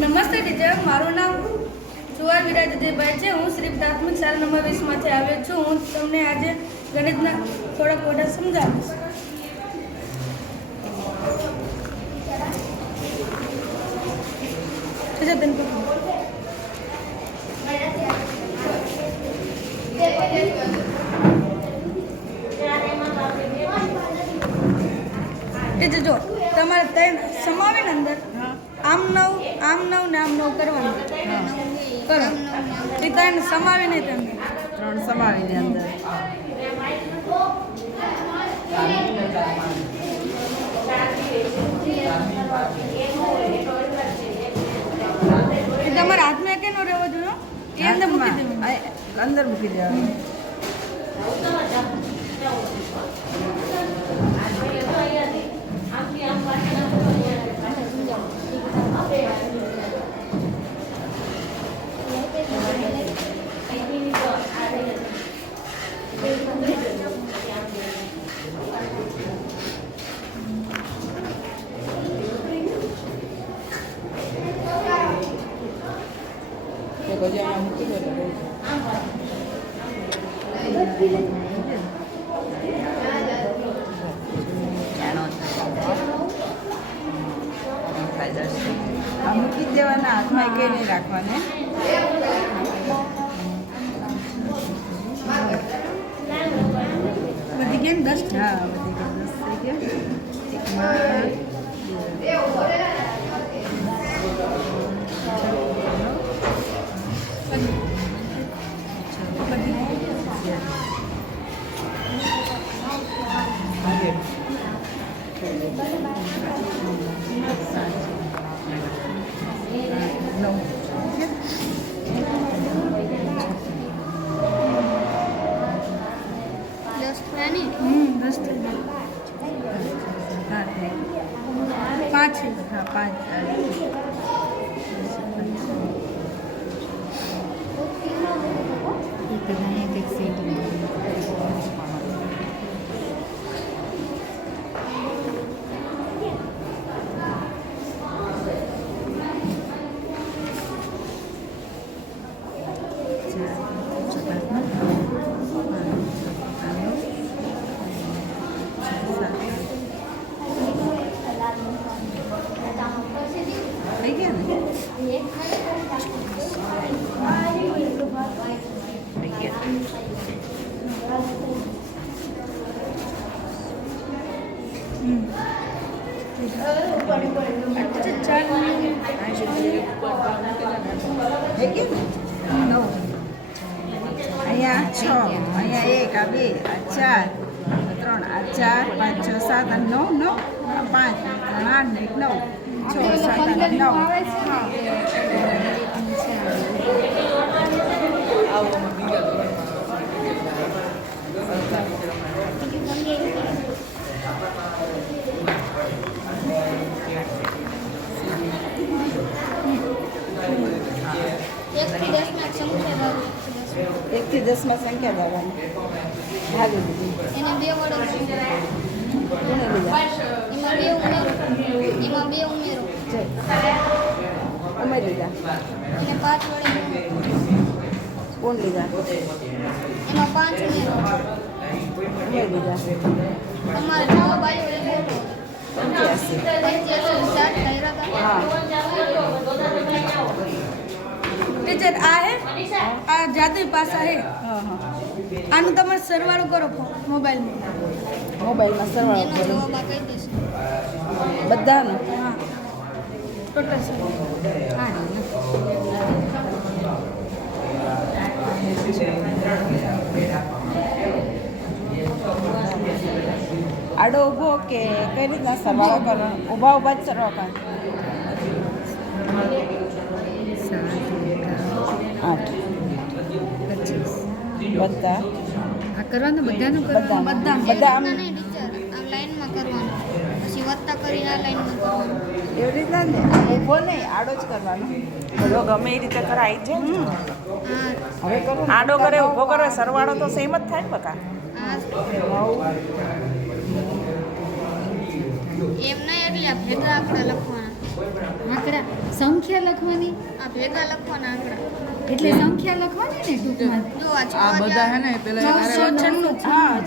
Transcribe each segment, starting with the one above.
નમસ્તે ટીચર, મારું નામ સુવાર વિરાજભાઈ છે. હું શ્રી પ્રાથમિક શાળા નંબર 20 માંથી આવ્યો છું. હું તમને આજે ગણિતના થોડાક કોડા સમજાવીશ. ટીચર જો તમારે 3 સમાવીને અંદર આમ 9 ને આમ 9 કરવાનું કરો. એ 3 સમાવીને તમને 3 સમાવીને અંદર એ તમારા હાથમાં કેનો રહેવો જોઈએ એ અંદર મૂકી દેવાનું. અંદર મૂકી દેવાનું. ગજામાં મૂકી દો. મૂકી દેવાના, હાથમાં કે નહીં રાખવાને. બધી કેમ 10? હા, બધી 10 થઈ ગયા. અહીંયા 6, અહીંયા 1, આ 2, આ 4, આ 3, આ 4, 5, 6, 7, 8, 9, 5, 3, 8, 9, 1 થી 10 માં સંખ્યા દેવાની. ભાગી દીધી. એને 2 વડે કોને લીધા? એમાં 2 ઉમેરો. અમે લીધા. એને 5 વડે કોણ લીધા? એમાં 5 ઉમેરો. અમે લીધા. તમારે જવાબ આવ્યો એ બોલો. 85. 7 કર્યા હતા. હા. ટીચર આ હે આ જાદુઈ પાસા હે. હા. આનું તમારે સરવાળો કરો મોબાઈલમાં. મોબાઈલમાં સરવાળો એનો કરો. જવાબ આ કહી દેશે. બધાનો. હા, ટોટલ સરવાળો. આડો ઊભો કે કઈ રીતના સરવાળો કરવાનો? ઊભા જ સરવાળો કરવાનો. 8 બધા આ કરવાનું બધાનું બધા બધા નહીં ટીચર, આ લાઈનમાં કરવાનું. પછી વત્તા કરીને આ લાઈનમાં કરવાનું. એવી રીતના ને ઊભો નહીં, આડો જ કરવાનો. બધો ગમે એ રીતે કરાય છે. હા હવે કરો. આડો કરે ઊભો કરે સરવાળો તો સેમ જ થાય ને બકા. હા એમ નહીં એટલે અહીંયા ભેગા આંકડા લખવાના. આંકડા સંખ્યા લખવાની આ ભેગા લખવાના આંકડા. એટલે સંખ્યા લખવાની ને ટૂંકમાં જો આ આ બધા હે ને પેલા હા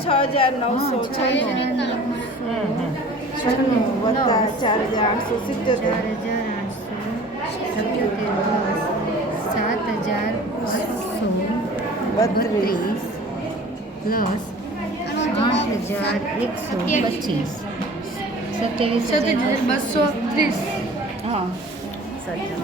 6,900 એવી રીતના લખવાના. 96 વત્તા 4,877 + 7,125 27,230 હા સજ્જન